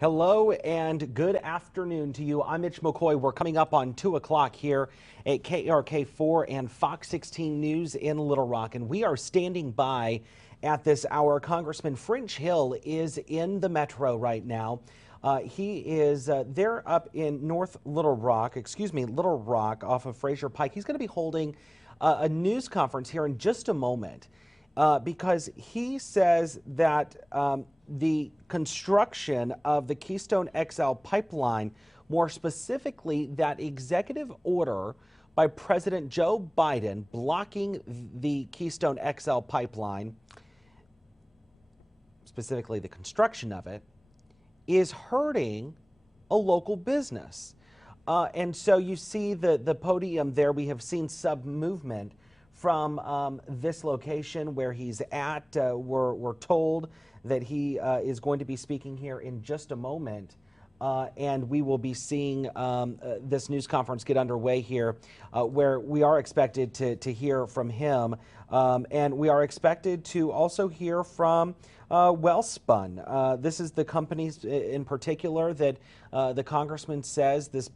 Hello and good afternoon to you. I'm Mitch McCoy. We're coming up on 2 o'clock here at KRK4 and Fox 16 News in Little Rock, and we are standing by at this hour. Congressman French Hill is in the metro right now. He is there up in Little Rock off of Fraser Pike. He's going to be holding a news conference here in just a moment. Because he says that the construction of the Keystone XL pipeline, more specifically that executive order by President Joe Biden blocking the Keystone XL pipeline, specifically the construction of it, is hurting a local business. And so you see the podium there. We have seen some movement from this location where he's at. We're told that he is going to be speaking here in just a moment. And we will be seeing this news conference get underway here, where we are expected to hear from him. And we are expected to also hear from Wellspun. This is the company in particular that the congressman says this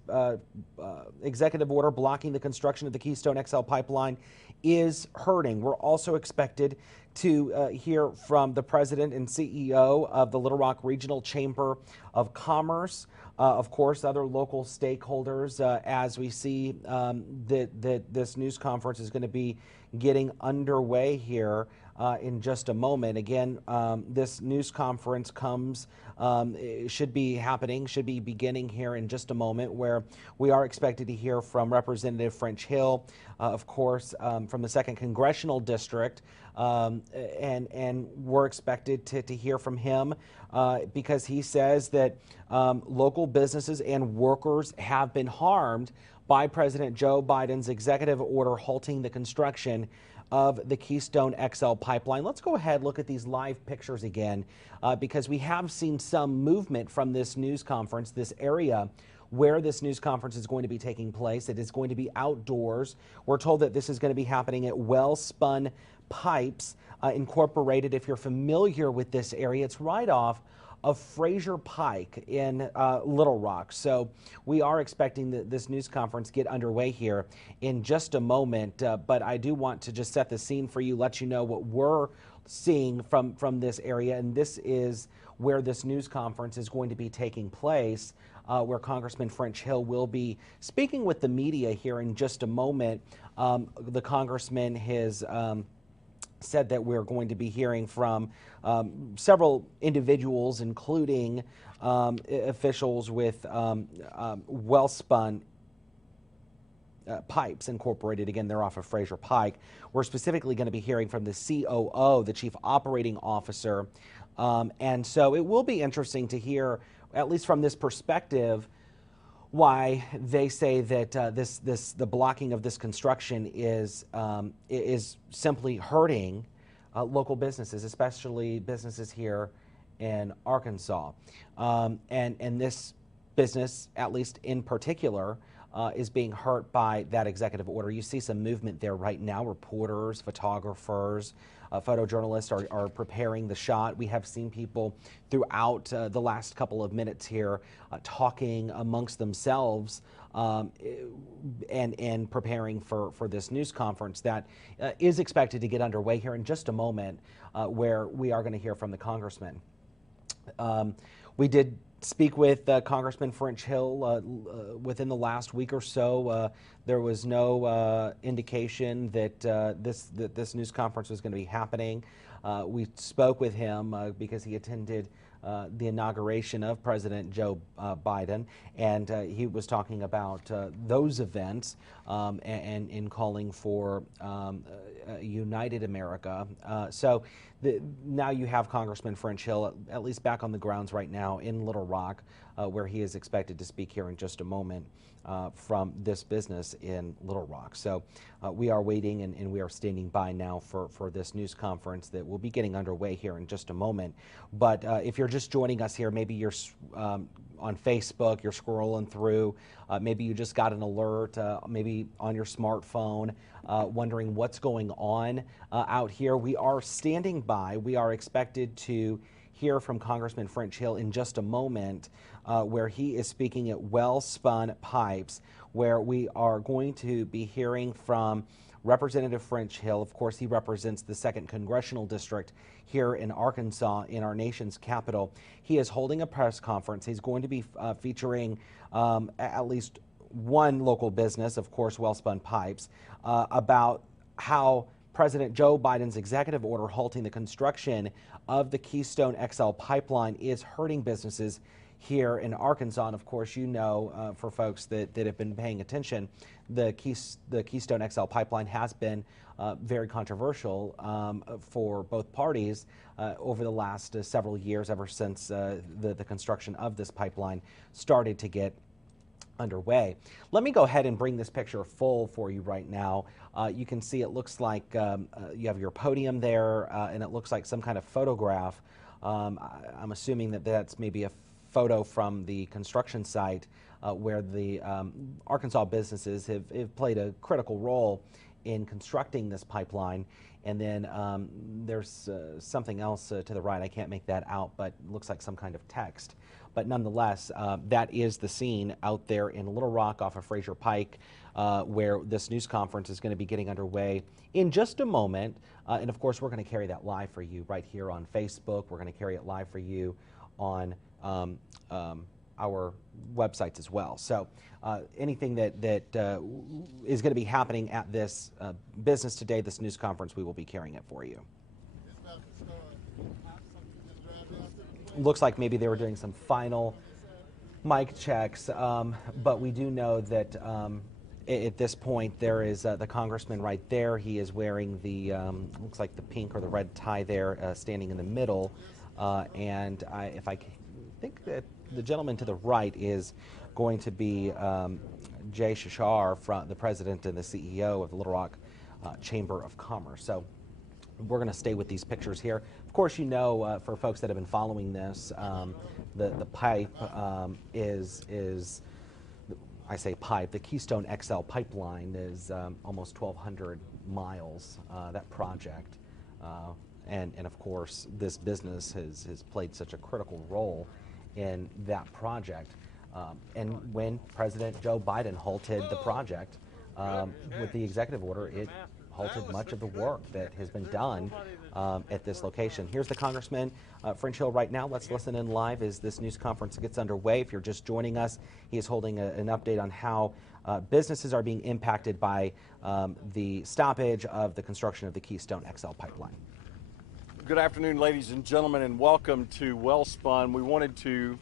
executive order blocking the construction of the Keystone XL pipeline is hurting. We're also expected to hear from the president and CEO of the Little Rock Regional Chamber of Commerce, of course, other local stakeholders, as we see that this news conference is going to be getting underway here in just a moment. Again, this news conference should be beginning here in just a moment, where we are expected to hear from Representative French Hill, of course, from the 2nd Congressional District, and we're expected to hear from him because he says that local businesses and workers have been harmed by President Joe Biden's executive order halting the construction of the Keystone XL pipeline. Let's go ahead and look at these live pictures again, because we have seen some movement from this news conference, this area where this news conference is going to be taking place. It is going to be outdoors. We're told that this is going to be happening at Wellspun Pipes Incorporated. If you're familiar with this area, it's right off of Fraser Pike in Little Rock. So we are expecting this news conference get underway here in just a moment. But I do want to just set the scene for you, let you know what we're seeing from this area. And this is where this news conference is going to be taking place, where Congressman French Hill will be speaking with the media here in just a moment. The congressman has said that we're going to be hearing from several individuals, including officials with Wellspun Pipes Incorporated. Again, they're off of Fraser Pike. We're specifically going to be hearing from the COO, the Chief Operating Officer. And so it will be interesting to hear, at least from this perspective, why they say that the blocking of this construction is simply hurting local businesses, especially businesses here in Arkansas. And this business, at least in particular, is being hurt by that executive order. You see some movement there right now. Reporters, photographers, photojournalists are preparing the shot. We have seen people throughout the last couple of minutes here talking amongst themselves and preparing for this news conference that is expected to get underway here in just a moment, where we are going to hear from the congressman. We did speak with Congressman French Hill within the last week or so. There was no indication that this news conference was going to be happening. We spoke with him because he attended the inauguration of President Joe Biden, and he was talking about those events and in calling for a united America. So now you have Congressman French Hill at least back on the grounds right now in Little Rock, where he is expected to speak here in just a moment from this business in Little Rock. So we are waiting and we are standing by now for this news conference that will be getting underway here in just a moment. But if you're just joining us here, maybe you're on Facebook, you're scrolling through, maybe you just got an alert, maybe on your smartphone, wondering what's going on out here. We are standing by. We are expected to hear from Congressman French Hill in just a moment, where he is speaking at Well Spun Pipes, where we are going to be hearing from Representative French Hill. Of course, he represents the 2nd Congressional District here in Arkansas, in our nation's capital. He is holding a press conference. He's going to be featuring at least one local business, of course, Well Spun Pipes, about how President Joe Biden's executive order halting the construction of the Keystone XL pipeline is hurting businesses here in Arkansas. And of course, you know, for folks that have been paying attention, the Keystone XL pipeline has been very controversial for both parties over the last several years, ever since the construction of this pipeline started to get underway. Let me go ahead and bring this picture full for you right now. You can see it looks like you have your podium there, and it looks like some kind of photograph. I'm assuming that that's maybe a photo from the construction site where the Arkansas businesses have played a critical role in constructing this pipeline. And then there's something else to the right. I can't make that out, but it looks like some kind of text. But nonetheless, that is the scene out there in Little Rock off of Fraser Pike, where this news conference is going to be getting underway in just a moment. And of course, we're going to carry that live for you right here on Facebook. We're going to carry it live for you on our websites as well. So anything that is going to be happening at this business today, this news conference, we will be carrying it for you. Looks like maybe they were doing some final mic checks, but we do know that at this point there is the congressman right there. He is wearing the looks like the pink or the red tie there, standing in the middle, and if I think that the gentleman to the right is going to be Jay Shashar, the president and the CEO of the Little Rock Chamber of Commerce. So we're going to stay with these pictures here. Of course, you know, for folks that have been following this, the pipe is, I say pipe, the Keystone XL pipeline is almost 1,200 miles, that project. And of course, this business has played such a critical role in that project. And when President Joe Biden halted the project with the executive order, it halted much of the work that has been done at this location. Here's the Congressman French Hill right now. Let's listen in live as this news conference gets underway. If you're just joining us, he is holding an update on how businesses are being impacted by the stoppage of the construction of the Keystone XL pipeline. Good afternoon, ladies and gentlemen, and welcome to Well Spun. We wanted to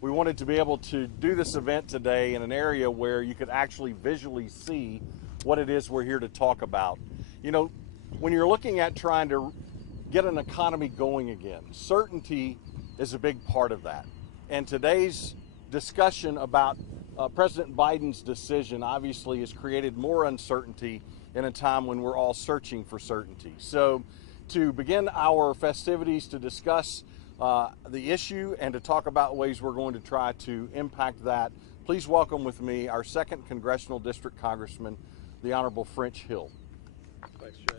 be able to do this event today in an area where you could actually visually see what it is we're here to talk about. You know, when you're looking at trying to get an economy going again, certainty is a big part of that. And today's discussion about President Biden's decision obviously has created more uncertainty in a time when we're all searching for certainty. So to begin our festivities, to discuss the issue and to talk about ways we're going to try to impact that, please welcome with me our 2nd Congressional District Congressman, the Honorable French Hill. Thanks, Jay.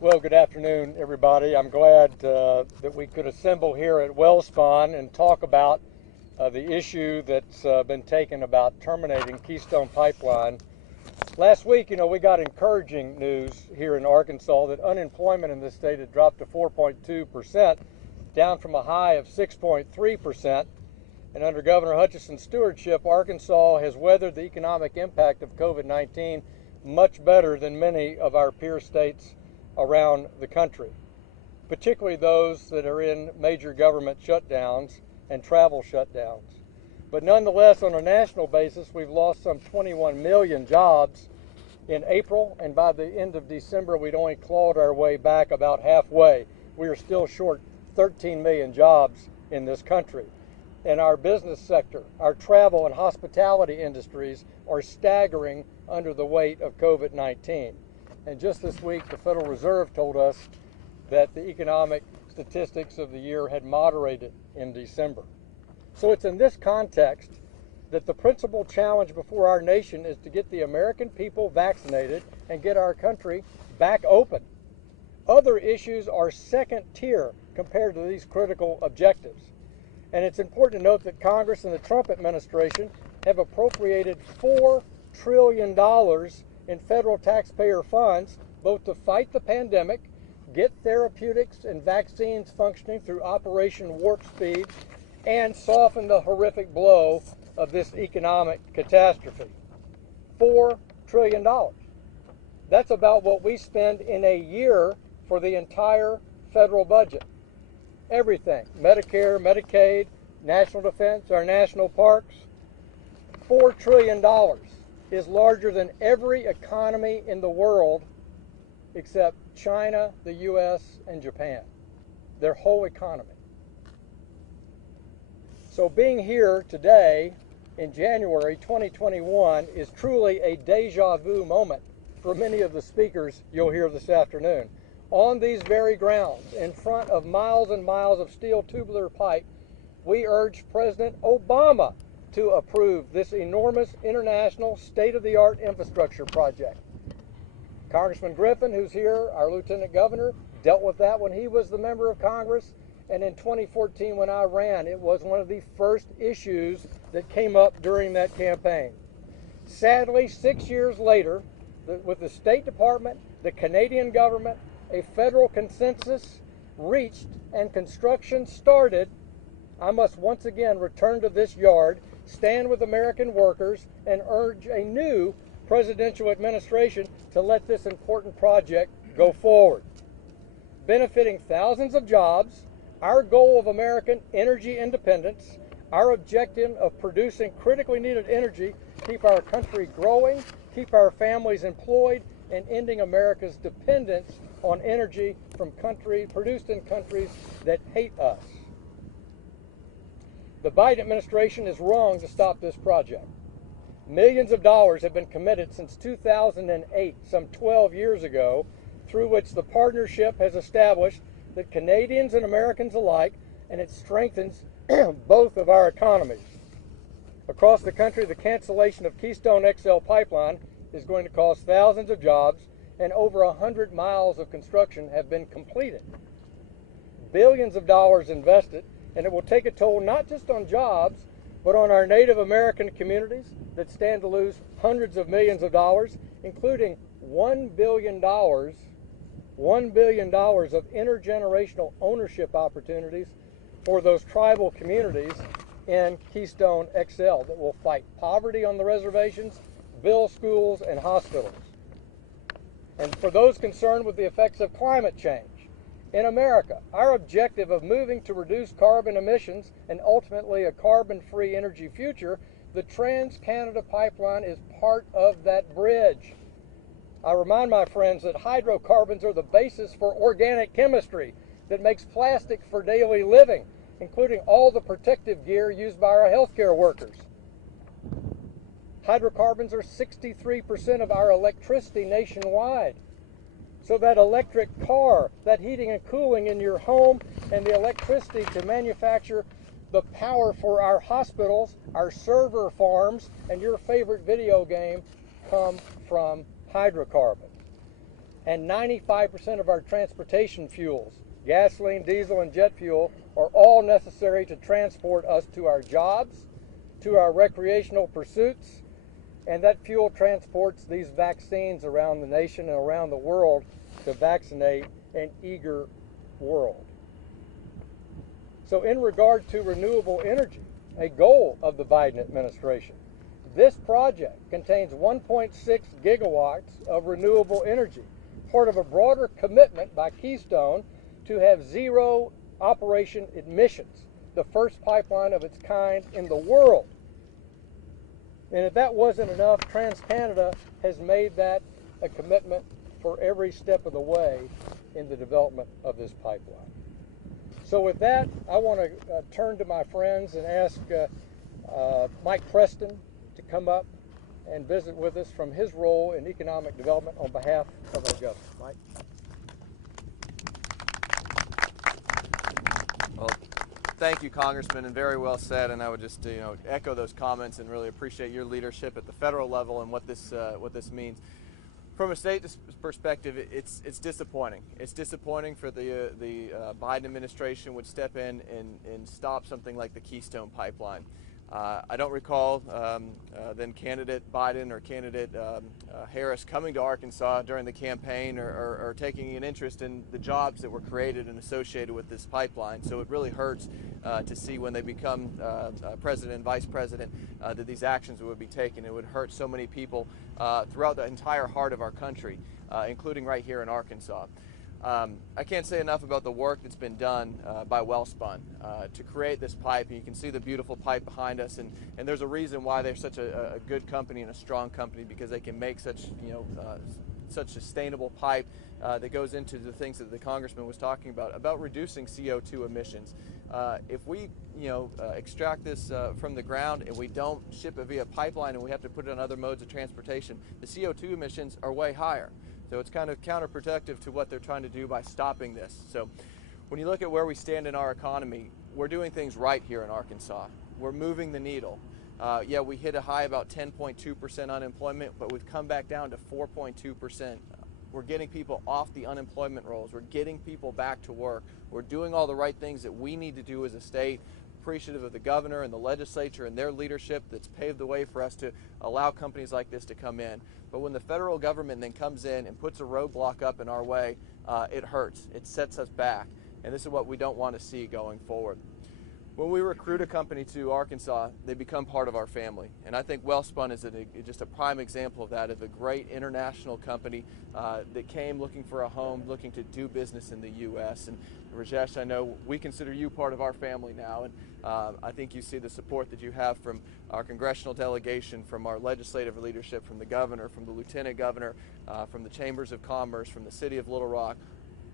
Well, good afternoon, everybody. I'm glad that we could assemble here at Well Spun and talk about the issue that's been taken about terminating Keystone Pipeline. Last week, you know, we got encouraging news here in Arkansas that unemployment in this state had dropped to 4.2%, down from a high of 6.3%. And under Governor Hutchinson's stewardship, Arkansas has weathered the economic impact of COVID-19 much better than many of our peer states around the country, particularly those that are in major government shutdowns and travel shutdowns. But nonetheless, on a national basis, we've lost some 21 million jobs in April, and by the end of December, we'd only clawed our way back about halfway. We are still short 13 million jobs in this country. And our business sector, our travel and hospitality industries are staggering under the weight of COVID-19. And just this week, the Federal Reserve told us that the economic statistics of the year had moderated in December. So it's in this context that the principal challenge before our nation is to get the American people vaccinated and get our country back open. Other issues are second tier compared to these critical objectives. And it's important to note that Congress and the Trump administration have appropriated $4 trillion in federal taxpayer funds, both to fight the pandemic, get therapeutics and vaccines functioning through Operation Warp Speed, and soften the horrific blow of this economic catastrophe. $4 trillion. That's about what we spend in a year for the entire federal budget. Everything, Medicare, Medicaid, national defense, our national parks. $4 trillion is larger than every economy in the world except China, the US, and Japan. Their whole economy. So being here today in January 2021 is truly a deja vu moment for many of the speakers you'll hear this afternoon. On these very grounds, in front of miles and miles of steel tubular pipe, we urge President Obama to approve this enormous international state-of-the-art infrastructure project. Congressman Griffin, who's here, our Lieutenant Governor, dealt with that when he was the member of Congress, and in 2014 when I ran, it was one of the first issues that came up during that campaign. Sadly, 6 years later, with the State Department, the Canadian government, a federal consensus reached and construction started, I must once again return to this yard, stand with American workers, and urge a new presidential administration to let this important project go forward. Benefiting thousands of jobs, our goal of American energy independence, our objective of producing critically needed energy, keep our country growing, keep our families employed, and ending America's dependence on energy from produced in countries that hate us. The Biden administration is wrong to stop this project. Millions of dollars have been committed since 2008, some 12 years ago, through which the partnership has established that Canadians and Americans alike, and it strengthens both of our economies. Across the country, the cancellation of Keystone XL pipeline is going to cost thousands of jobs, and over 100 miles of construction have been completed. Billions of dollars invested, and it will take a toll not just on jobs, but on our Native American communities that stand to lose hundreds of millions of dollars, including $1 billion of intergenerational ownership opportunities for those tribal communities in Keystone XL that will fight poverty on the reservations, build schools and hospitals. And for those concerned with the effects of climate change, in America, our objective of moving to reduce carbon emissions and ultimately a carbon-free energy future, the Trans-Canada Pipeline is part of that bridge. I remind my friends that hydrocarbons are the basis for organic chemistry that makes plastic for daily living, including all the protective gear used by our healthcare workers. Hydrocarbons are 63% of our electricity nationwide. So that electric car, that heating and cooling in your home, and the electricity to manufacture the power for our hospitals, our server farms, and your favorite video game come from hydrocarbons. And 95% of our transportation fuels, gasoline, diesel, and jet fuel, are all necessary to transport us to our jobs, to our recreational pursuits, and that fuel transports these vaccines around the nation and around the world to vaccinate an eager world. So in regard to renewable energy, a goal of the Biden administration, this project contains 1.6 gigawatts of renewable energy, part of a broader commitment by Keystone to have zero operation emissions, the first pipeline of its kind in the world. And if that wasn't enough, TransCanada has made that a commitment for every step of the way in the development of this pipeline. So with that, I want to turn to my friends and ask Mike Preston to come up and visit with us from his role in economic development on behalf of our government. Mike? Well, thank you, Congressman, and very well said. And I would just echo those comments and really appreciate your leadership at the federal level and what this means. From a state perspective, it's disappointing. It's disappointing for the Biden administration would step in and stop something like the Keystone Pipeline. I don't recall then candidate Biden or candidate Harris coming to Arkansas during the campaign or taking an interest in the jobs that were created and associated with this pipeline. So it really hurts to see when they become president and vice president that these actions would be taken. It would hurt so many people throughout the entire heart of our country, including right here in Arkansas. I can't say enough about the work that's been done by Wellspun to create this pipe. And you can see the beautiful pipe behind us, and there's a reason why they're such a good company and a strong company, because they can make such such sustainable pipe that goes into the things that the congressman was talking about reducing CO2 emissions. If we extract this from the ground and we don't ship it via pipeline and we have to put it on other modes of transportation, the CO2 emissions are way higher. So it's kind of counterproductive to what they're trying to do by stopping this. So when you look at where we stand in our economy, we're doing things right here in Arkansas. We're moving the needle. Yeah, we hit a high about 10.2% unemployment, but we've come back down to 4.2%. We're getting people off the unemployment rolls. We're getting people back to work. We're doing all the right things that we need to do as a state. Appreciative of the governor and the legislature and their leadership that's paved the way for us to allow companies like this to come in. But when the federal government then comes in and puts a roadblock up in our way, it hurts. It sets us back. And this is what we don't want to see going forward. When we recruit a company to Arkansas, they become part of our family. And I think Wellspun is just a prime example of that, of a great international company that came looking for a home, looking to do business in the U.S. And Rajesh, I know we consider you part of our family now. And I think you see the support that you have from our congressional delegation, from our legislative leadership, from the governor, from the lieutenant governor, from the chambers of commerce, from the city of Little Rock.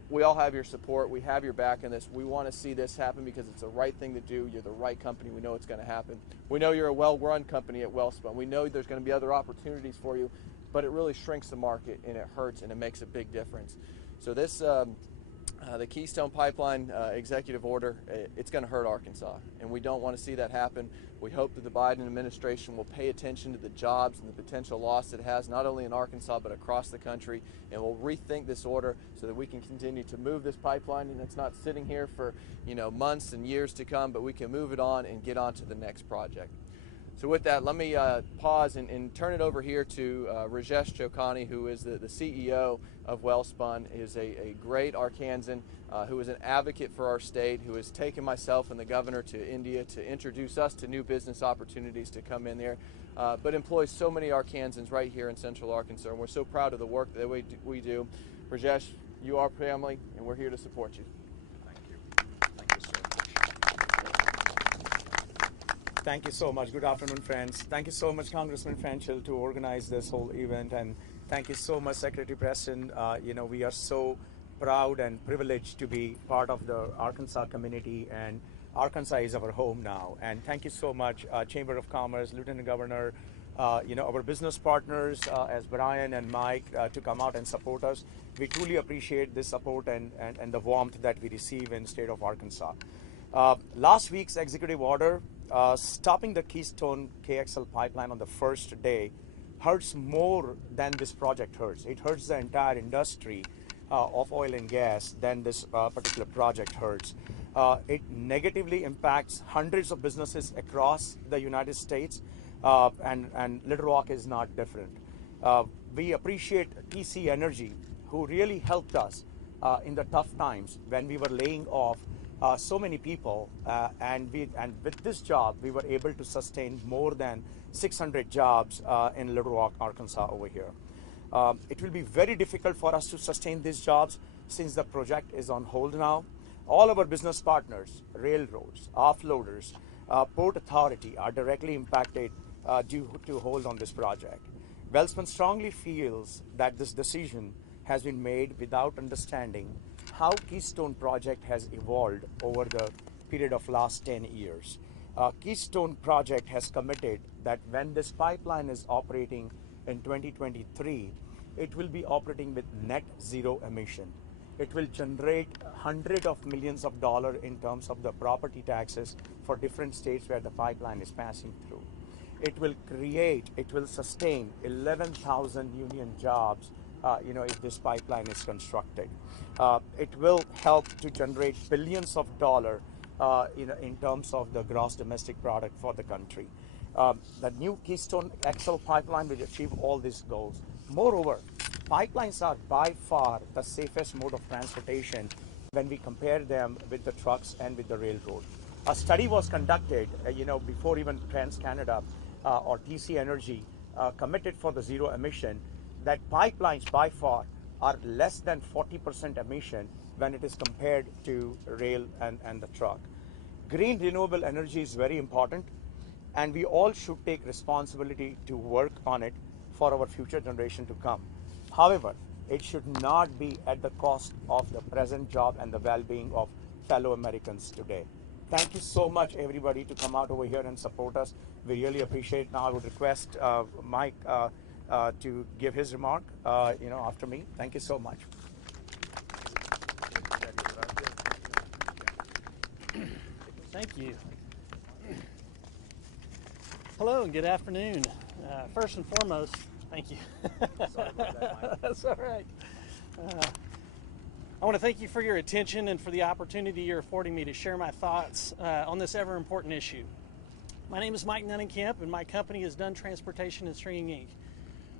We all have your support. We have your back in this. We want to see this happen because it's the right thing to do. You're the right company. We know it's going to happen. We know you're a well-run company at Wellspun. We know there's going to be other opportunities for you, but it really shrinks the market, and it hurts, and it makes a big difference. So this, the Keystone Pipeline executive order, it's going to hurt Arkansas, and we don't want to see that happen. We hope that the Biden administration will pay attention to the jobs and the potential loss it has, not only in Arkansas, but across the country, and will rethink this order so that we can continue to move this pipeline, and it's not sitting here for months and years to come, but we can move it on and get on to the next project. So with that, let me pause and turn it over here to Rajesh Chokani, who is the CEO of Wellspun. He is a great Arkansan who is an advocate for our state, who has taken myself and the governor to India to introduce us to new business opportunities to come in there, but employs so many Arkansans right here in Central Arkansas, and we're so proud of the work that we do. Rajesh, you are family, and we're here to support you. Thank you so much. Good afternoon, friends. Thank you so much, Congressman Fanchel, to organize this whole event, and thank you so much, Secretary Preston. We are so proud and privileged to be part of the Arkansas community, and Arkansas is our home now. And thank you so much, Chamber of Commerce, Lieutenant Governor, our business partners, as Brian and Mike, to come out and support us. We truly appreciate this support and the warmth that we receive in the state of Arkansas. Last week's executive order stopping the Keystone XL pipeline on the first day hurts more than this project hurts. It hurts the entire industry of oil and gas than this particular project hurts. It negatively impacts hundreds of businesses across the United States, and Little Rock is not different. We appreciate TC Energy, who really helped us in the tough times when we were laying off so many people, and with this job, we were able to sustain more than 600 jobs in Little Rock, Arkansas over here. It will be very difficult for us to sustain these jobs since the project is on hold now. All of our business partners, railroads, offloaders, Port Authority are directly impacted due to hold on this project. Wellspun strongly feels that this decision has been made without understanding how Keystone project has evolved over the period of last 10 years. Keystone project has committed that when this pipeline is operating in 2023, it will be operating with net zero emission. It will generate hundreds of millions of dollars in terms of the property taxes for different states where the pipeline is passing through. It will sustain 11,000 union jobs if this pipeline is constructed. It will help to generate billions of dollars in terms of the gross domestic product for the country. The new Keystone XL pipeline will achieve all these goals. Moreover, pipelines are by far the safest mode of transportation when we compare them with the trucks and with the railroad. A study was conducted, before even TransCanada or TC Energy committed for the zero emission, that pipelines by far are less than 40% emission when it is compared to rail and the truck. Green renewable energy is very important, and we all should take responsibility to work on it for our future generation to come. However, it should not be at the cost of the present job and the well-being of fellow Americans today. Thank you so much, everybody, to come out over here and support us. We really appreciate it. Now I would request Mike to give his remark, after me. Thank you so much. Thank you. Hello and good afternoon. First and foremost, thank you. Sorry about that, Mike. That's all right. I want to thank you for your attention and for the opportunity you're affording me to share my thoughts on this ever important issue. My name is Mike Nunnenkamp, and my company is Dunn Transportation and Stringing Inc.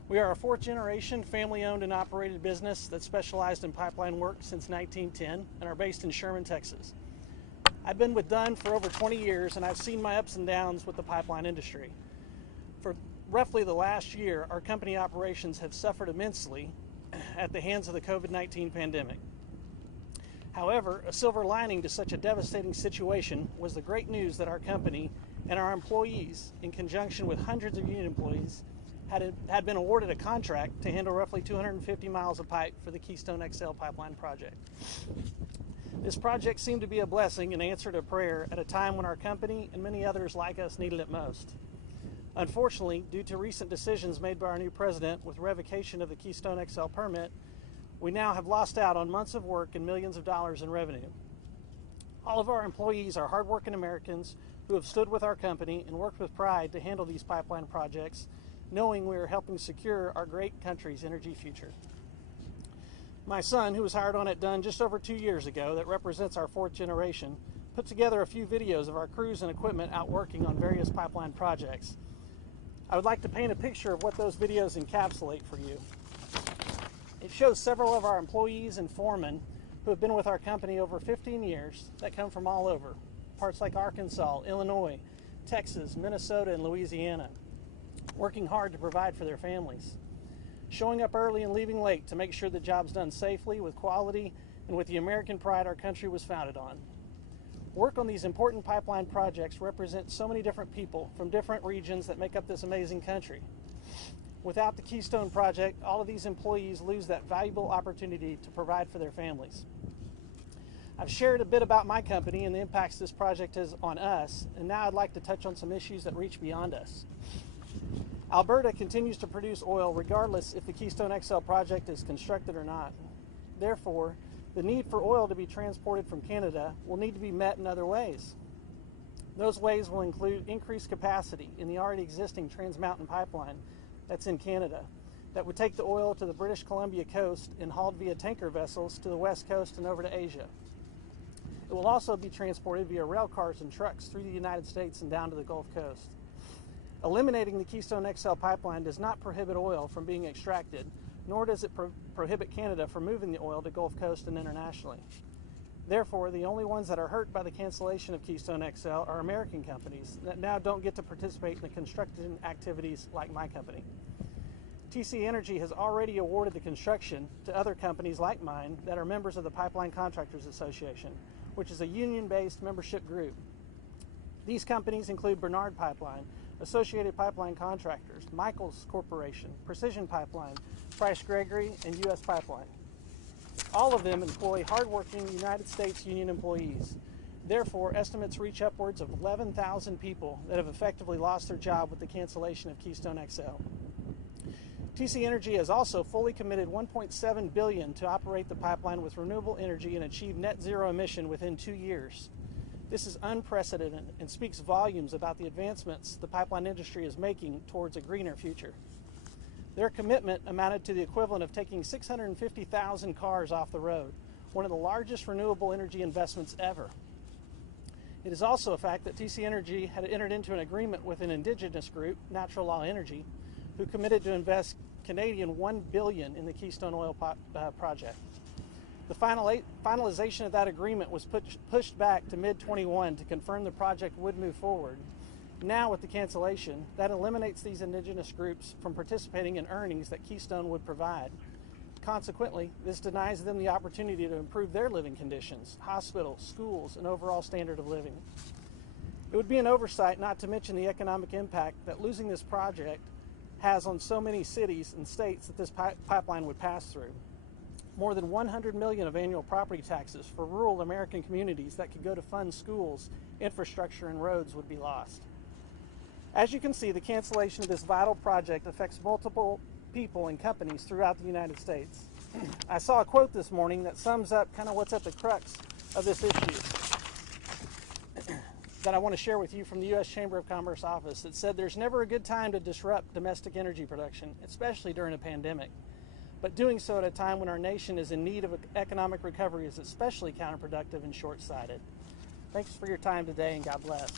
We are a fourth generation family owned and operated business that specialized in pipeline work since 1910 and are based in Sherman, Texas. I've been with Dunn for over 20 years, and I've seen my ups and downs with the pipeline industry. For roughly the last year, our company operations have suffered immensely at the hands of the COVID-19 pandemic. However, a silver lining to such a devastating situation was the great news that our company and our employees, in conjunction with hundreds of union employees, had been awarded a contract to handle roughly 250 miles of pipe for the Keystone XL pipeline project. This project seemed to be a blessing and answer to prayer at a time when our company and many others like us needed it most. Unfortunately, due to recent decisions made by our new president with revocation of the Keystone XL permit, we now have lost out on months of work and millions of dollars in revenue. All of our employees are hardworking Americans who have stood with our company and worked with pride to handle these pipeline projects, knowing we are helping secure our great country's energy future. My son, who was hired on at Dunn just over 2 years ago, that represents our fourth generation, put together a few videos of our crews and equipment out working on various pipeline projects. I would like to paint a picture of what those videos encapsulate for you. It shows several of our employees and foremen who have been with our company over 15 years that come from all over, parts like Arkansas, Illinois, Texas, Minnesota, and Louisiana, working hard to provide for their families, showing up early and leaving late to make sure the job's done safely, with quality, and with the American pride our country was founded on. Work on these important pipeline projects represents so many different people from different regions that make up this amazing country. Without the Keystone project, all of these employees lose that valuable opportunity to provide for their families. I've shared a bit about my company and the impacts this project has on us, and now I'd like to touch on some issues that reach beyond us. Alberta continues to produce oil regardless if the Keystone XL project is constructed or not. Therefore, the need for oil to be transported from Canada will need to be met in other ways. Those ways will include increased capacity in the already existing Trans Mountain pipeline that's in Canada that would take the oil to the British Columbia coast and hauled via tanker vessels to the west coast and over to Asia. It will also be transported via rail cars and trucks through the United States and down to the Gulf Coast. Eliminating the Keystone XL pipeline does not prohibit oil from being extracted, nor does it prohibit Canada from moving the oil to Gulf Coast and internationally. Therefore, the only ones that are hurt by the cancellation of Keystone XL are American companies that now don't get to participate in the construction activities like my company. TC Energy has already awarded the construction to other companies like mine that are members of the Pipeline Contractors Association, which is a union-based membership group. These companies include Bernard Pipeline, Associated Pipeline Contractors, Michaels Corporation, Precision Pipeline, Price Gregory, and U.S. Pipeline. All of them employ hardworking United States union employees. Therefore, estimates reach upwards of 11,000 people that have effectively lost their job with the cancellation of Keystone XL. TC Energy has also fully committed $1.7 billion to operate the pipeline with renewable energy and achieve net zero emission within 2 years. This is unprecedented and speaks volumes about the advancements the pipeline industry is making towards a greener future. Their commitment amounted to the equivalent of taking 650,000 cars off the road, one of the largest renewable energy investments ever. It is also a fact that TC Energy had entered into an agreement with an indigenous group, Natural Law Energy, who committed to invest Canadian $1 billion in the Keystone Oil project. The finalization of that agreement was pushed back to mid-21 to confirm the project would move forward. Now, with the cancellation, that eliminates these indigenous groups from participating in earnings that Keystone would provide. Consequently, this denies them the opportunity to improve their living conditions, hospitals, schools, and overall standard of living. It would be an oversight not to mention the economic impact that losing this project has on so many cities and states that this pipeline would pass through. More than $100 million of annual property taxes for rural American communities that could go to fund schools, infrastructure, and roads would be lost. As you can see, the cancellation of this vital project affects multiple people and companies throughout the United States. I saw a quote this morning that sums up kind of what's at the crux of this issue that I want to share with you from the U.S. Chamber of Commerce office. It said, "There's never a good time to disrupt domestic energy production, especially during a pandemic. But doing so at a time when our nation is in need of economic recovery is especially counterproductive and short-sighted." Thanks for your time today, and God bless.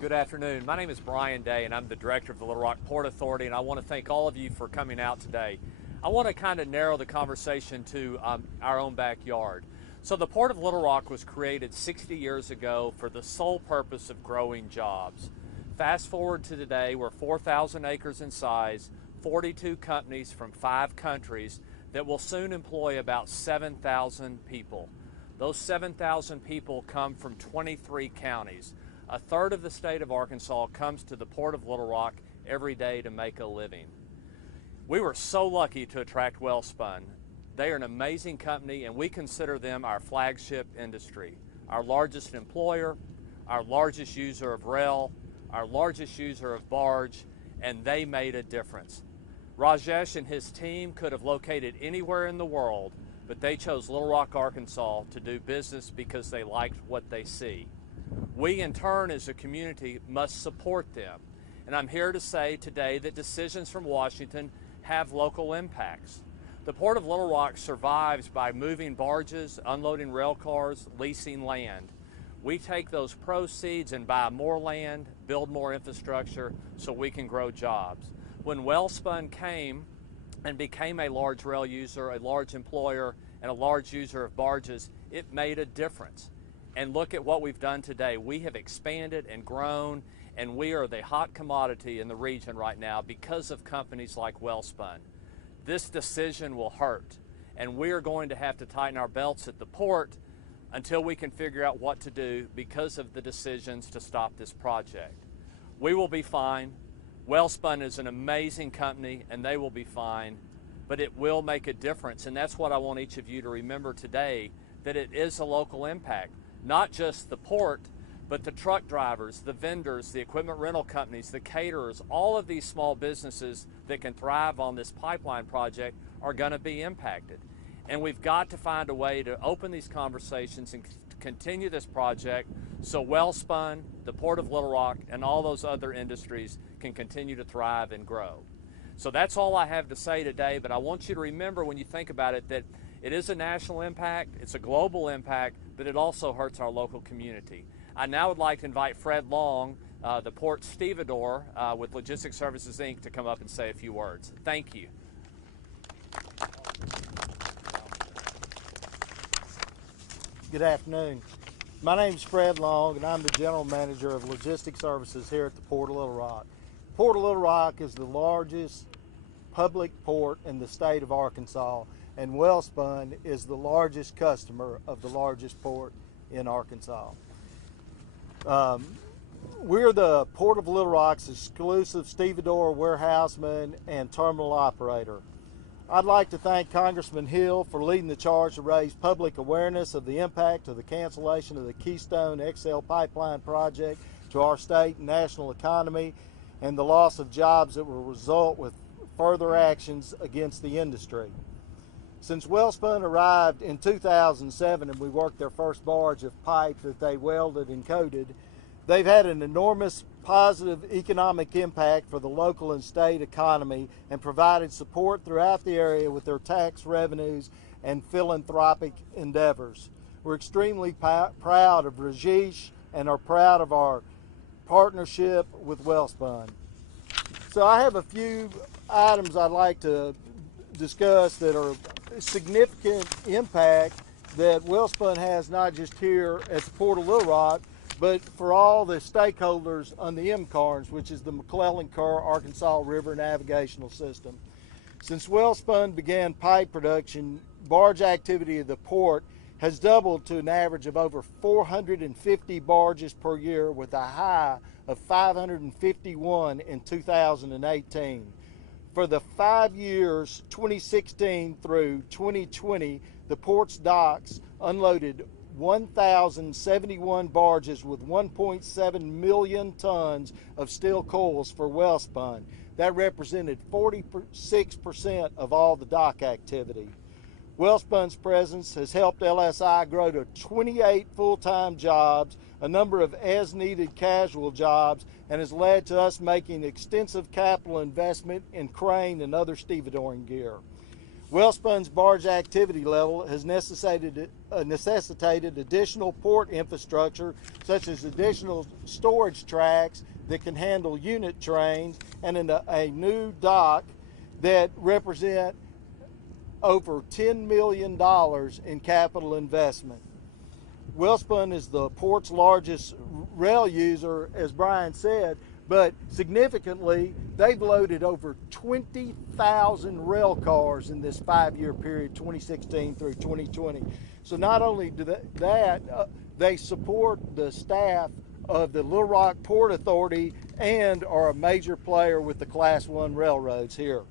Good afternoon. My name is Brian Day, and I'm the director of the Little Rock Port Authority, and I want to thank all of you for coming out today. I want to kind of narrow the conversation to our own backyard. So the Port of Little Rock was created 60 years ago for the sole purpose of growing jobs. Fast forward to today, we're 4,000 acres in size, 42 companies from 5 countries that will soon employ about 7,000 people. Those 7,000 people come from 23 counties. A third of the state of Arkansas comes to the Port of Little Rock every day to make a living. We were so lucky to attract Wellspun. They are an amazing company, and we consider them our flagship industry, our largest employer, our largest user of rail, our largest user of barge, and they made a difference. Rajesh and his team could have located anywhere in the world, but they chose Little Rock, Arkansas to do business because they liked what they see. We, in turn, as a community, must support them. And I'm here to say today that decisions from Washington have local impacts. The Port of Little Rock survives by moving barges, unloading rail cars, leasing land. We take those proceeds and buy more land, build more infrastructure so we can grow jobs. When Wellspun came and became a large rail user, a large employer, and a large user of barges, it made a difference. And look at what we've done today. We have expanded and grown, and we are the hot commodity in the region right now because of companies like Wellspun. This decision will hurt, and we are going to have to tighten our belts at the port until we can figure out what to do because of the decisions to stop this project. We will be fine. Wellspun is an amazing company, and they will be fine, but it will make a difference, and that's what I want each of you to remember today, that it is a local impact. Not just the port, but the truck drivers, the vendors, the equipment rental companies, the caterers, all of these small businesses that can thrive on this pipeline project are going to be impacted. And we've got to find a way to open these conversations and continue this project so Wellspun, the Port of Little Rock, and all those other industries can continue to thrive and grow. So that's all I have to say today, but I want you to remember when you think about it that it is a national impact, it's a global impact, but it also hurts our local community. I now would like to invite Fred Long, the port stevedore with Logistics Services, Inc., to come up and say a few words. Thank you. Good afternoon. My name is Fred Long, and I'm the General Manager of Logistics Services here at the Port of Little Rock. Port of Little Rock is the largest public port in the state of Arkansas, and Wellspun is the largest customer of the largest port in Arkansas. We're the Port of Little Rock's exclusive stevedore, warehouseman, and terminal operator. I'd like to thank Congressman Hill for leading the charge to raise public awareness of the impact of the cancellation of the Keystone XL pipeline project to our state and national economy, and the loss of jobs that will result with further actions against the industry. Since Wellspun arrived in 2007 and we worked their first barge of pipe that they welded and coated, They've had an enormous positive economic impact for the local and state economy and provided support throughout the area with their tax revenues and philanthropic endeavors. We're extremely proud of Rajesh and are proud of our partnership with Wellspun. So I have a few items I'd like to discuss that are significant impact that Wellspun has, not just here at the Port of Little Rock, but for all the stakeholders on the MCARNS, which is the McClellan-Kerr Arkansas River Navigational System. Since Wellspun began pipe production, barge activity at the port has doubled to an average of over 450 barges per year, with a high of 551 in 2018. For the 5 years, 2016 through 2020, the port's docks unloaded 1,071 barges with 1.7 million tons of steel coils for Wellspun. That represented 46% of all the dock activity. Wellspun's presence has helped LSI grow to 28 full-time jobs, a number of as-needed casual jobs, and has led to us making extensive capital investment in crane and other stevedoring gear. Wellspun's barge activity level has necessitated additional port infrastructure, such as additional storage tracks that can handle unit trains, and a new dock that represent over $10 million in capital investment. Wellspun is the port's largest rail user, as Brian said, but significantly, they've loaded over 20,000 rail cars in this 5-year period, 2016 through 2020. So not only do they support the staff of the Little Rock Port Authority and are a major player with the Class 1 railroads here.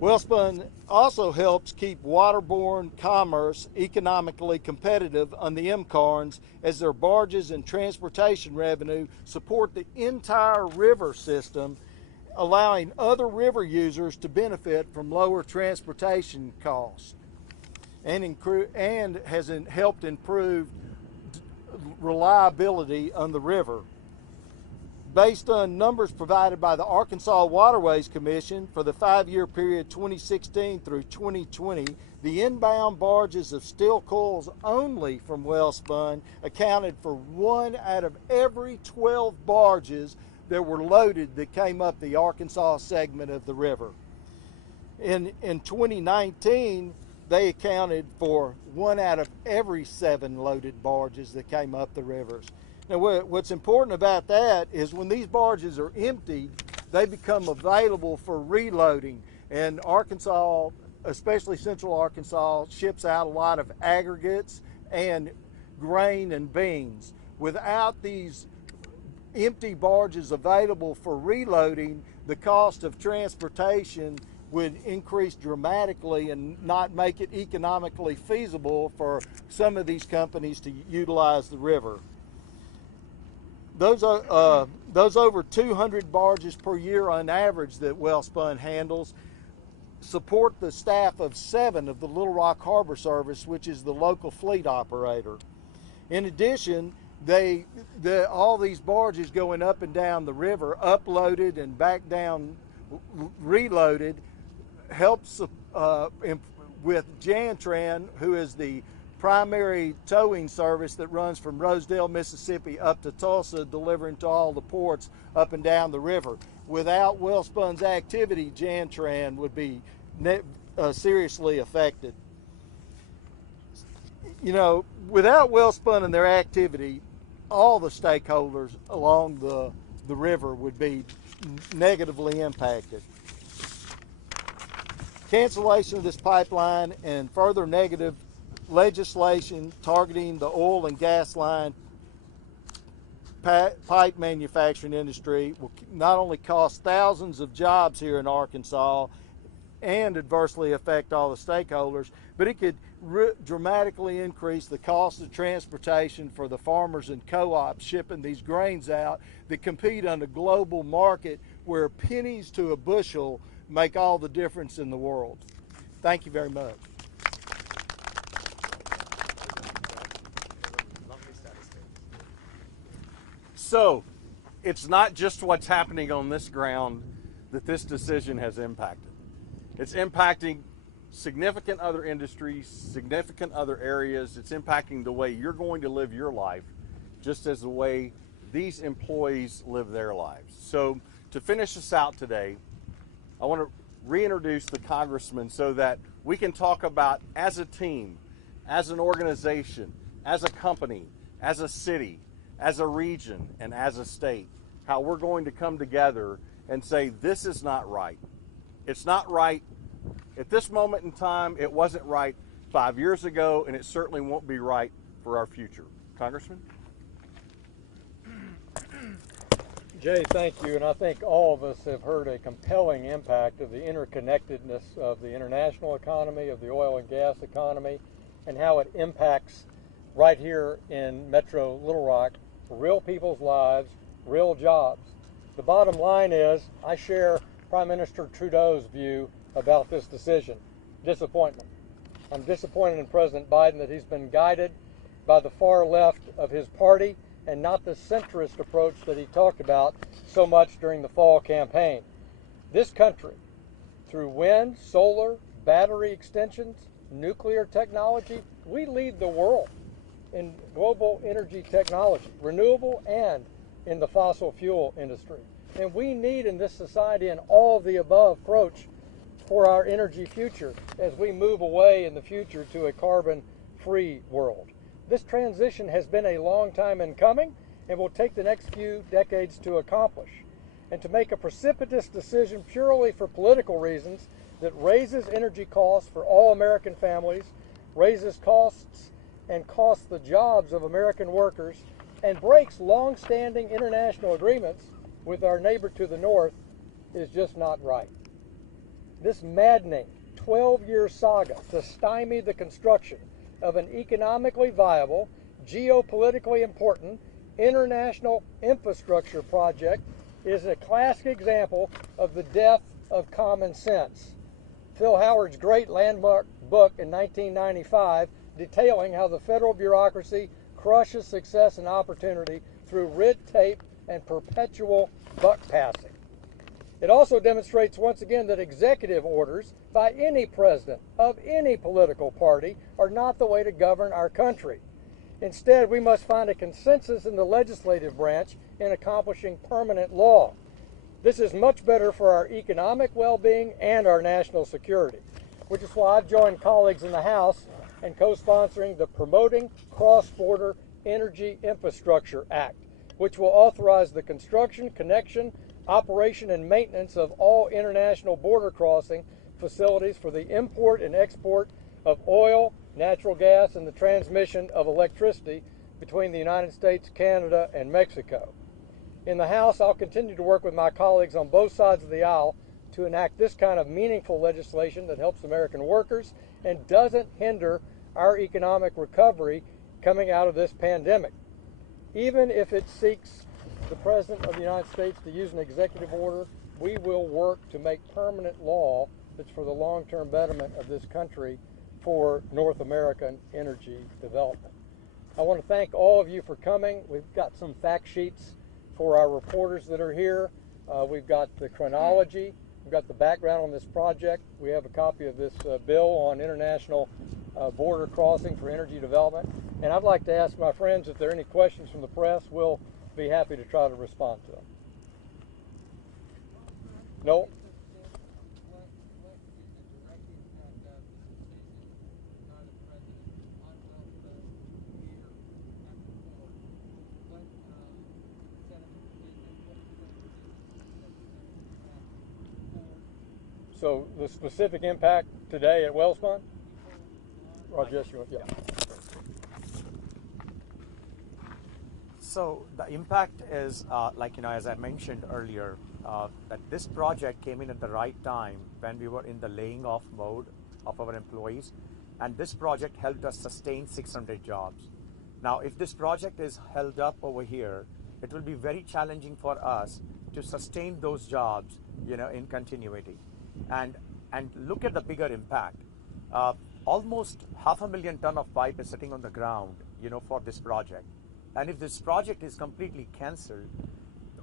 Wellspun also helps keep waterborne commerce economically competitive on the MCARNS, as their barges and transportation revenue support the entire river system, allowing other river users to benefit from lower transportation costs, and has helped improve reliability on the river. Based on numbers provided by the Arkansas Waterways Commission for the 5-year period 2016 through 2020, the inbound barges of steel coils only from Wellspun accounted for 1 out of every 12 barges that were loaded that came up the Arkansas segment of the river. In 2019, they accounted for 1 out of every 7 loaded barges that came up the rivers. Now, what's important about that is when these barges are emptied, they become available for reloading. And Arkansas, especially Central Arkansas, ships out a lot of aggregates and grain and beans. Without these empty barges available for reloading, the cost of transportation would increase dramatically and not make it economically feasible for some of these companies to utilize the river. Those over 200 barges per year on average that Wellspun handles support the staff of 7 of the Little Rock Harbor Service, which is the local fleet operator. In addition, all these barges going up and down the river, uploaded and back down reloaded, helps with Jantran, who is the primary towing service that runs from Rosedale, Mississippi up to Tulsa, delivering to all the ports up and down the river. Without Wellspun's activity, Jantran would be seriously affected. You know, without Wellspun and their activity, all the stakeholders along the river would be negatively impacted. Cancellation of this pipeline and further negative legislation targeting the oil and gas line pipe manufacturing industry will not only cost thousands of jobs here in Arkansas and adversely affect all the stakeholders, but it could dramatically increase the cost of transportation for the farmers and co-ops shipping these grains out that compete on a global market where pennies to a bushel make all the difference in the world. Thank you very much. So it's not just what's happening on this ground that this decision has impacted. It's impacting significant other industries, significant other areas. It's impacting the way you're going to live your life, just as the way these employees live their lives. So to finish us out today, I want to reintroduce the congressman so that we can talk about, as a team, as an organization, as a company, as a city, as a region, and as a state, how we're going to come together and say, this is not right. It's not right at this moment in time. It wasn't right 5 years ago, and it certainly won't be right for our future. Congressman? Jay, thank you. And I think all of us have heard a compelling impact of the interconnectedness of the international economy, of the oil and gas economy, and how it impacts right here in Metro Little Rock real people's lives, real jobs. The bottom line is I share Prime Minister Trudeau's view about this decision. Disappointment. I'm disappointed in President Biden that he's been guided by the far left of his party and not the centrist approach that he talked about so much during the fall campaign. This country, through wind, solar, battery extensions, nuclear technology, we lead the world in global energy technology, renewable and in the fossil fuel industry. And we need in this society an all of the above approach for our energy future as we move away in the future to a carbon-free world. This transition has been a long time in coming and will take the next few decades to accomplish. And to make a precipitous decision purely for political reasons that raises energy costs for all American families, raises costs and costs the jobs of American workers, and breaks long-standing international agreements with our neighbor to the north is just not right. This maddening 12-year saga to stymie the construction of an economically viable, geopolitically important, international infrastructure project is a classic example of the death of common sense. Phil Howard's great landmark book in 1995 detailing how the federal bureaucracy crushes success and opportunity through red tape and perpetual buck passing. It also demonstrates once again that executive orders by any president of any political party are not the way to govern our country. Instead, we must find a consensus in the legislative branch in accomplishing permanent law. This is much better for our economic well-being and our national security, which is why I've joined colleagues in the House and co-sponsoring the Promoting Cross-Border Energy Infrastructure Act, which will authorize the construction, connection, operation, and maintenance of all international border crossing facilities for the import and export of oil, natural gas, and the transmission of electricity between the United States, Canada, and Mexico. In the House, I'll continue to work with my colleagues on both sides of the aisle to enact this kind of meaningful legislation that helps American workers and doesn't hinder our economic recovery coming out of this pandemic. Even if it seeks the President of the United States to use an executive order, we will work to make permanent law that's for the long-term betterment of this country for North American energy development. I want to thank all of you for coming. We've got some fact sheets for our reporters that are here. We've got the chronology. We've got the background on this project. We have a copy of this bill on international border crossing for energy development. And I'd like to ask my friends if there are any questions from the press. We'll be happy to try to respond to them. No? So the specific impact today at Wellspun? Rajesh, yeah. So the impact is, as I mentioned earlier, that this project came in at the right time when we were in the laying off mode of our employees, and this project helped us sustain 600 jobs. Now, if this project is held up over here, it will be very challenging for us to sustain those jobs, in continuity. And look at the bigger impact. Almost 500,000 tons of pipe is sitting on the ground, for this project. And if this project is completely cancelled,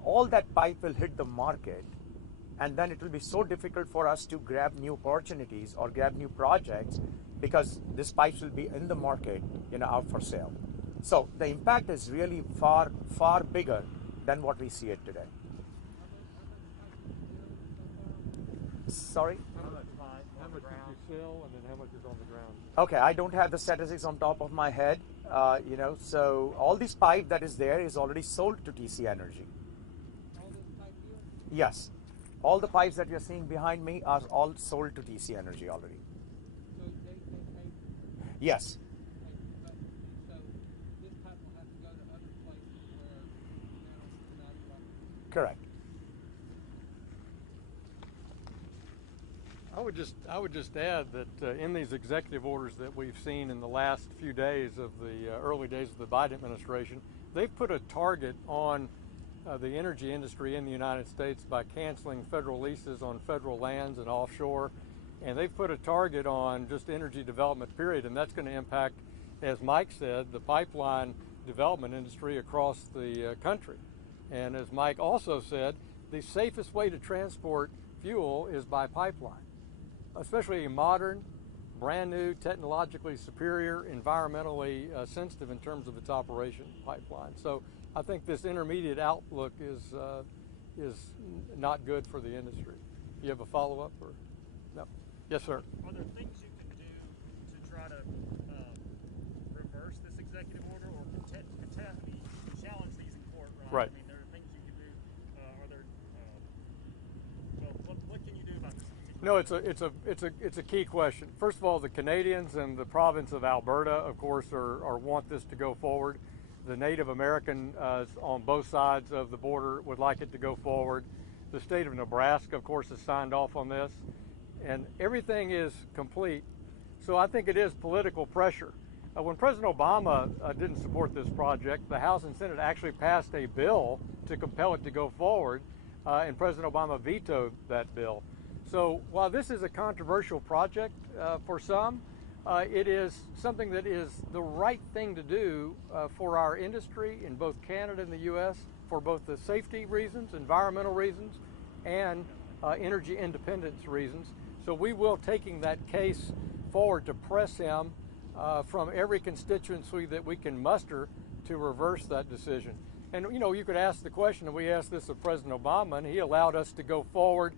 all that pipe will hit the market, and then it will be so difficult for us to grab new opportunities or grab new projects because this pipe will be in the market, out for sale. So the impact is really far, far bigger than what we see it today. Sorry? How much did you sell, and then how much is on the ground? Okay, I don't have the statistics on top of my head, so all this pipe that is there is already sold to TC Energy. All this pipe here? Yes. All the pipes that you're seeing behind me are all sold to TC Energy already. So they pay? Yes. So this pipe will have to go to other places where now it's not. Correct. I would just add that in these executive orders that we've seen in the last few days of the early days of the Biden administration, they've put a target on the energy industry in the United States by canceling federal leases on federal lands and offshore, and they've put a target on just energy development period, and that's going to impact, as Mike said, the pipeline development industry across the country. And as Mike also said, the safest way to transport fuel is by pipeline, especially a modern, brand new, technologically superior, environmentally sensitive in terms of its operation pipeline. So I think this intermediate outlook is not good for the industry. You have a follow-up or no? Yes, sir. Are there things you can do to try to reverse this executive order or challenge these in court? Right. I mean, there are things you can do. What can you do about this? No, it's a key question. First of all, the Canadians and the province of Alberta, of course, want this to go forward. The Native American on both sides of the border would like it to go forward. The state of Nebraska, of course, has signed off on this, and everything is complete. So I think it is political pressure. When President Obama didn't support this project, the House and Senate actually passed a bill to compel it to go forward, and President Obama vetoed that bill. So while this is a controversial project for some, it is something that is the right thing to do for our industry in both Canada and the U.S. for both the safety reasons, environmental reasons, and energy independence reasons. So we will taking that case forward to press him from every constituency that we can muster to reverse that decision. And you could ask the question, and we asked this of President Obama, and he allowed us to go forward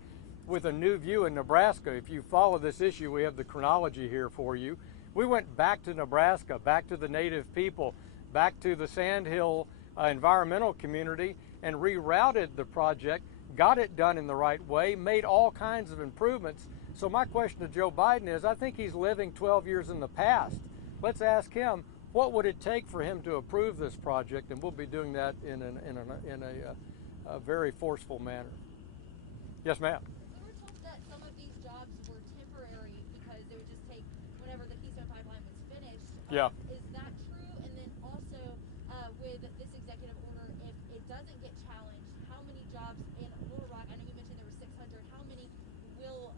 with a new view in Nebraska. If you follow this issue, we have the chronology here for you. We went back to Nebraska, back to the native people, back to the Sandhill environmental community, and rerouted the project, got it done in the right way, made all kinds of improvements. So my question to Joe Biden is, I think he's living 12 years in the past. Let's ask him, what would it take for him to approve this project? And we'll be doing that in a very forceful manner. Yes, ma'am. Some of these jobs were temporary because they would just take whenever the Keystone pipeline was finished. Yeah. Is that true? And then also with this executive order, if it doesn't get challenged, how many jobs in Little Rock? I know you mentioned there were 600. How many will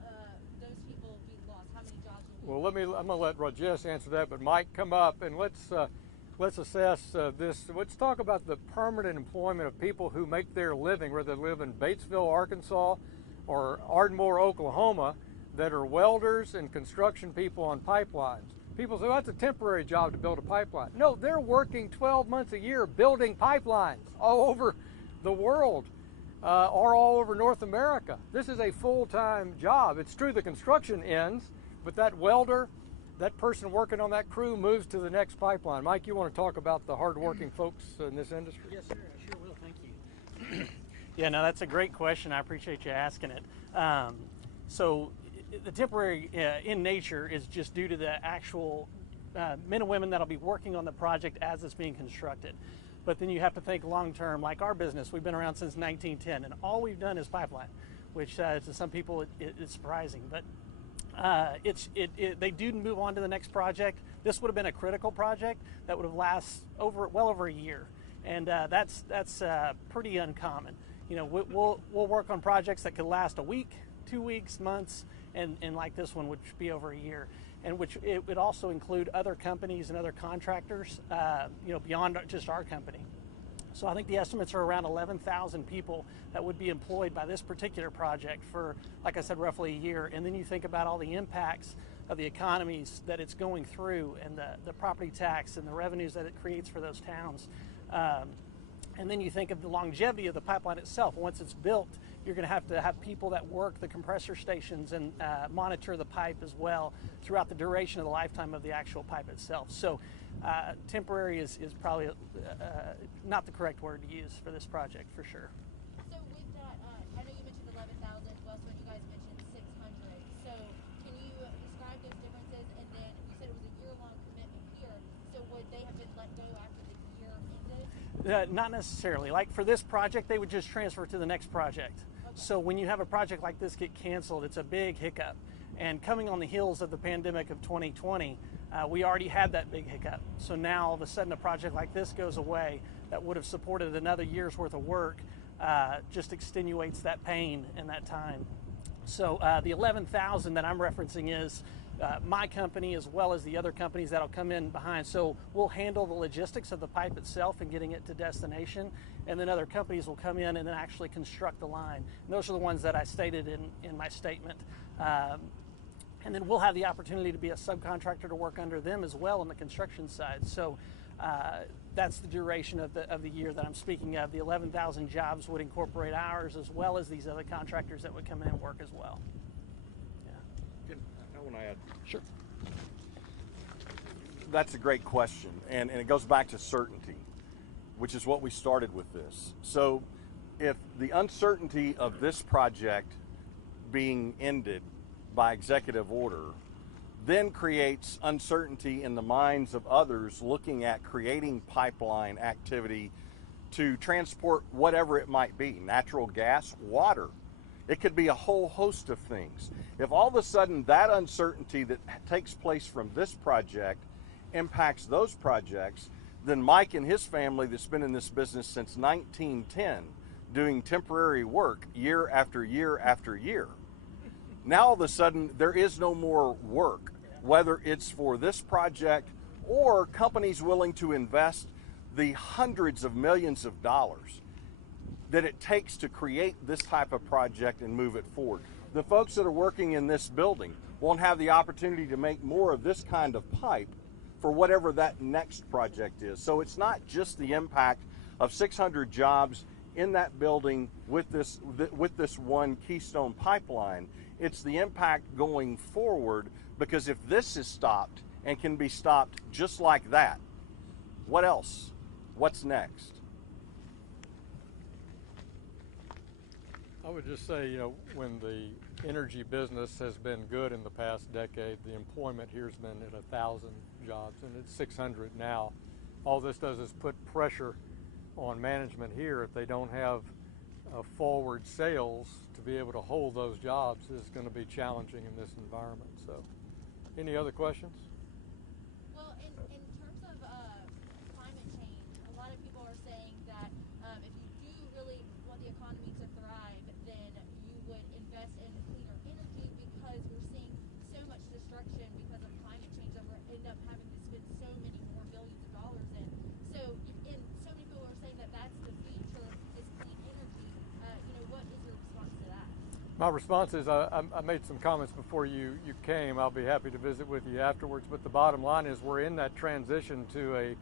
those people be lost? How many jobs will be Well, I'm going to let Rajesh answer that, but Mike, come up and let's assess this. Let's talk about the permanent employment of people who make their living, whether they live in Batesville, Arkansas, or Ardmore, Oklahoma, that are welders and construction people on pipelines. People say, well, that's a temporary job to build a pipeline. No, they're working 12 months a year building pipelines all over the world or all over North America. This is a full-time job. It's true the construction ends, but that welder, that person working on that crew moves to the next pipeline. Mike, you want to talk about the hard-working folks in this industry? Yes, sir. I sure will. Thank you. Yeah, no, that's a great question. I appreciate you asking it. So the temporary in nature is just due to the actual men and women that'll be working on the project as it's being constructed. But then you have to think long term, like our business. We've been around since 1910, and all we've done is pipeline, which to some people it's surprising. But they do move on to the next project. This would have been a critical project that would have lasted well over a year, and that's pretty uncommon. We'll work on projects that could last a week, 2 weeks, months, and like this one, which would be over a year. and which it would also include other companies and other contractors, beyond just our company. So I think the estimates are around 11,000 people that would be employed by this particular project for, like I said, roughly a year. And then you think about all the impacts of the economies that it's going through, and the property tax and the revenues that it creates for those towns. And then you think of the longevity of the pipeline itself. Once it's built, you're going to have people that work the compressor stations and monitor the pipe as well throughout the duration of the lifetime of the actual pipe itself. So temporary is probably not the correct word to use for this project, for sure. So with that, I know you mentioned 11,000, well, so you guys mentioned 600. So can you describe those differences? And then you said it was a year-long commitment here. So would they have been let go after the year ended? Not necessarily. Like for this project, they would just transfer to the next project. Okay. So when you have a project like this get canceled, it's a big hiccup. And coming on the heels of the pandemic of 2020, we already had that big hiccup. So now all of a sudden a project like this goes away that would have supported another year's worth of work, just extenuates that pain and that time. So the 11,000 that I'm referencing is my company as well as the other companies that'll come in behind. So we'll handle the logistics of the pipe itself and getting it to destination, and then other companies will come in and then actually construct the line. And those are the ones that I stated in my statement. And then we'll have the opportunity to be a subcontractor to work under them as well on the construction side. So that's the duration of the year that I'm speaking of. The 11,000 jobs would incorporate ours as well as these other contractors that would come in and work as well. Yeah. I want to add. Sure. That's a great question, and it goes back to certainty, which is what we started with this. So if the uncertainty of this project being ended by executive order then creates uncertainty in the minds of others looking at creating pipeline activity to transport whatever it might be, natural gas, water. It could be a whole host of things. If all of a sudden that uncertainty that takes place from this project impacts those projects, then Mike and his family that's been in this business since 1910 doing temporary work year after year after year, now all of a sudden there is no more work, whether it's for this project or companies willing to invest the hundreds of millions of dollars that it takes to create this type of project and move it forward. The folks that are working in this building won't have the opportunity to make more of this kind of pipe for whatever that next project is. So it's not just the impact of 600 jobs in that building with this one Keystone pipeline. It's the impact going forward, because if this is stopped and can be stopped just like that, what else? What's next? I would just say, when the energy business has been good in the past decade, the employment here has been at 1,000 jobs, and it's 600 now. All this does is put pressure on management here. If they don't have forward sales to be able to hold those jobs, is going to be challenging in this environment. So, any other questions? Well, in terms of climate change, a lot of people are saying that if you do really want the economy to thrive, then you would invest in cleaner energy, because we're seeing so much destruction because of climate change that we're end up having to spend so many more billions of dollars in. So so many people are saying that that's the future, is clean energy. What is your response to that? My response is I made some comments before you came. I'll be happy to visit with you afterwards. But the bottom line is we're in that transition to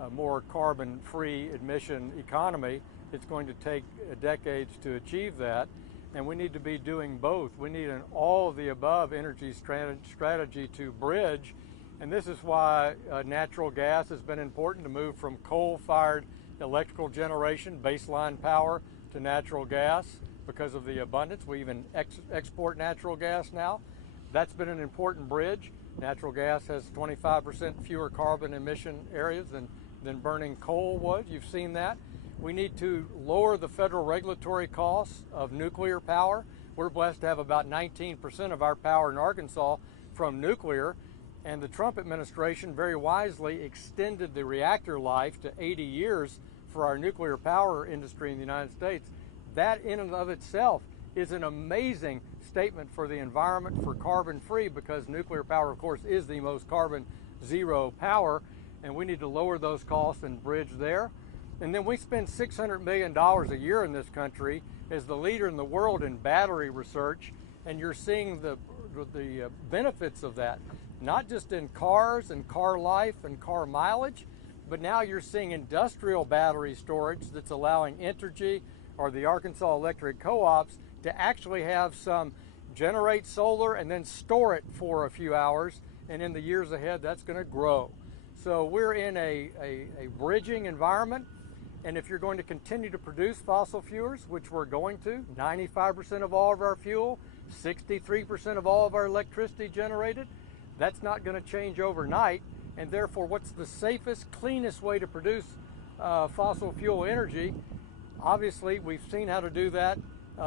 a more carbon-free emission economy. It's going to take decades to achieve that, and we need to be doing both. We need an all-of-the-above energy strategy to bridge, and this is why natural gas has been important to move from coal-fired electrical generation, baseline power, to natural gas because of the abundance. We even export natural gas now. That's been an important bridge. Natural gas has 25% fewer carbon emission areas than burning coal would. You've seen that. We need to lower the federal regulatory costs of nuclear power. We're blessed to have about 19% of our power in Arkansas from nuclear, and the Trump administration very wisely extended the reactor life to 80 years for our nuclear power industry in the United States. That in and of itself is an amazing statement for the environment, for carbon free, because nuclear power, of course, is the most carbon zero power, and we need to lower those costs and bridge there. And then we spend $600 million a year in this country as the leader in the world in battery research, and you're seeing the benefits of that, not just in cars and car life and car mileage, but now you're seeing industrial battery storage that's allowing Entergy or the Arkansas Electric Co-ops to actually have some generate solar and then store it for a few hours, and in the years ahead that's going to grow. So we're in a bridging environment, and if you're going to continue to produce fossil fuels, which we're going to, 95% of all of our fuel, 63% of all of our electricity generated, that's not going to change overnight, and therefore what's the safest, cleanest way to produce fossil fuel energy? Obviously, we've seen how to do that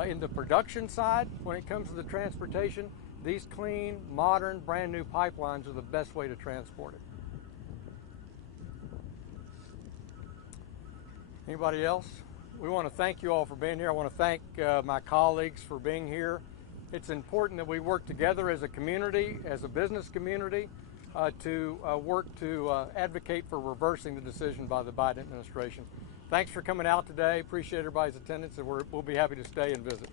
in the production side. When it comes to the transportation, these clean, modern, brand new pipelines are the best way to transport it. Anybody else? We want to thank you all for being here. I want to thank my colleagues for being here. It's important that we work together as a community, as a business community, to work to advocate for reversing the decision by the Biden administration. Thanks for coming out today. Appreciate everybody's attendance, and we'll be happy to stay and visit.